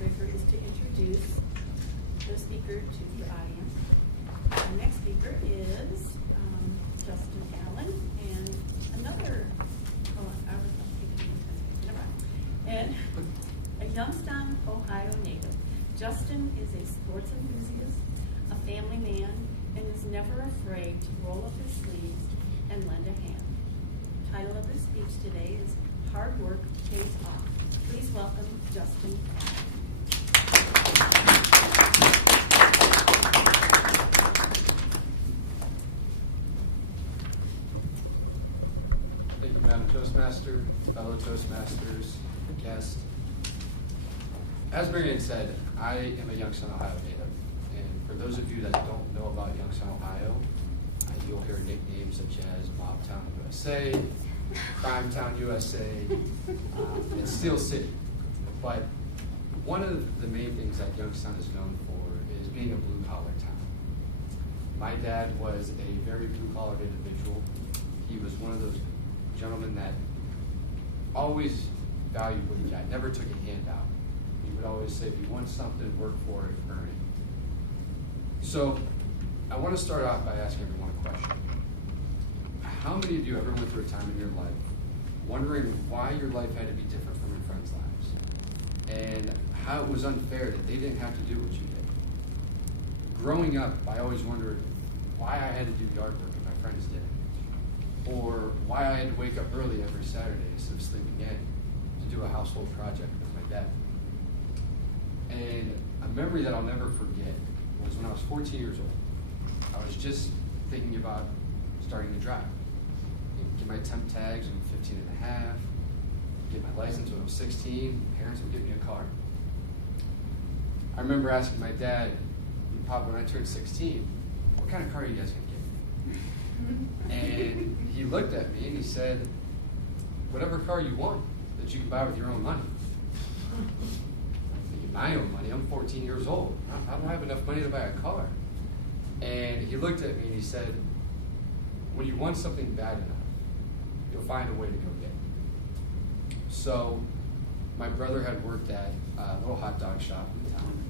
icebreaker is to introduce the speaker to the audience. Our next speaker is Justin Allen, and and a Youngstown, Ohio native. Justin is a sports enthusiast, a family man, and is never afraid to roll up his sleeves and lend a hand. The title of his speech today is Hard Work Pays Off. Please welcome Justin Allen. Thank you, Madam Toastmaster, fellow Toastmasters, guests. As Marianne said, I am a Youngstown, Ohio native. And for those of you that don't know about Youngstown, Ohio, you'll hear nicknames such as Mobtown, USA, Crimetown, USA, and Steel City. But one of the main things that Youngstown is known for is being a blue-collar town. My dad was a very blue-collar individual. He was one of those gentlemen that always valued what he got, never took a handout. He would always say, if you want something, work for it, earn it. So I want to start off by asking everyone a question. How many of you ever went through a time in your life wondering why your life had to be different from your friends' lives? And how it was unfair that they didn't have to do what you did? Growing up, I always wondered why I had to do yard work and my friends didn't. Or why I had to wake up early every Saturday instead of sleeping in to do a household project with my dad. And a memory that I'll never forget was when I was 14 years old. I was just thinking about starting to drive. Get my temp tags when I'm 15 and a half, get my license when I'm 16, parents would get me a car. I remember asking my dad, Pop, when I turned 16, what kind of car are you guys going to get me? And he looked at me and he said, whatever car you want that you can buy with your own money. I'm thinking, my own money? I'm 14 years old. I don't have enough money to buy a car. And he looked at me and he said, when you want something bad enough, you'll find a way to go get it. So my brother had worked at a little hot dog shop in town.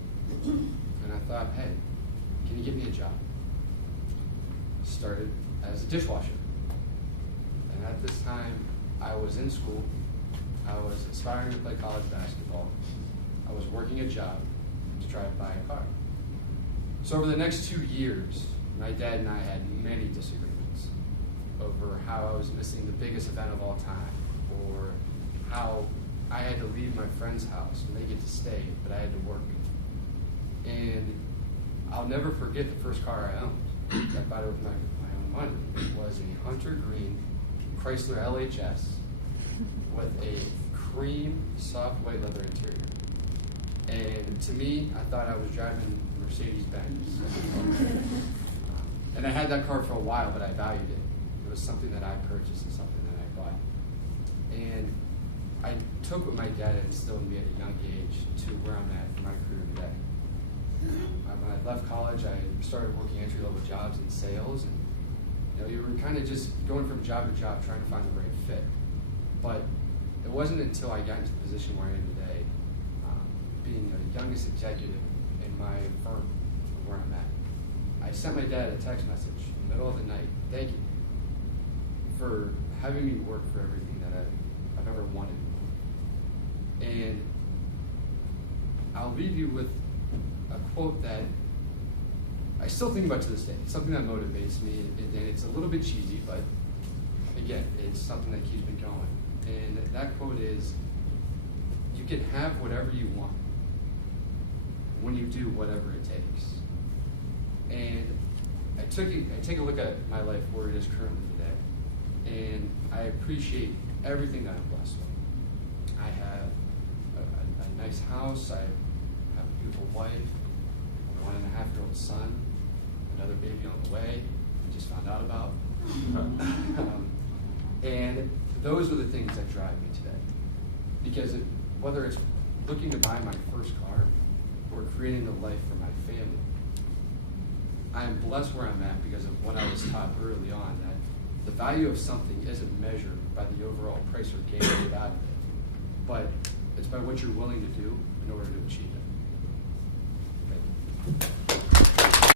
And I thought, hey, can you give me a job? Started as a dishwasher. And at this time, I was in school. I was aspiring to play college basketball. I was working a job to try to buy a car. So over the next 2 years, my dad and I had many disagreements over how I was missing the biggest event of all time, or how I had to leave my friend's house when they get to stay, but I had to work. And I'll never forget the first car I owned. I bought it with my own money. It was a hunter green Chrysler LHS with a cream soft white leather interior. And to me, I thought I was driving Mercedes-Benz. And I had that car for a while, but I valued it. It was something that I purchased and something that I bought. And I took what my dad had instilled in me at a young age to where I'm at in my career today. When I left college, I started working entry-level jobs in sales, and you were kind of just going from job to job trying to find the right fit. But it wasn't until I got into the position where I am today, being the youngest executive in my firm where I'm at, I sent my dad a text message in the middle of the night, thank you for having me work for everything that I've ever wanted. And I'll leave you with a quote that I still think about to this day. It's something that motivates me, and it's a little bit cheesy, but again, it's something that keeps me going. And that quote is, you can have whatever you want when you do whatever it takes. And I take a look at my life where it is currently today, and I appreciate everything that I'm blessed with. I have a nice house, I have a beautiful wife, a 1.5-year-old son, another baby on the way, I just found out about. And those are the things that drive me today. Because whether it's looking to buy my first car or creating a life for my family, I am blessed where I'm at because of what I was taught early on, that the value of something isn't measured by the overall price or gain you get out of it, but it's by what you're willing to do in order to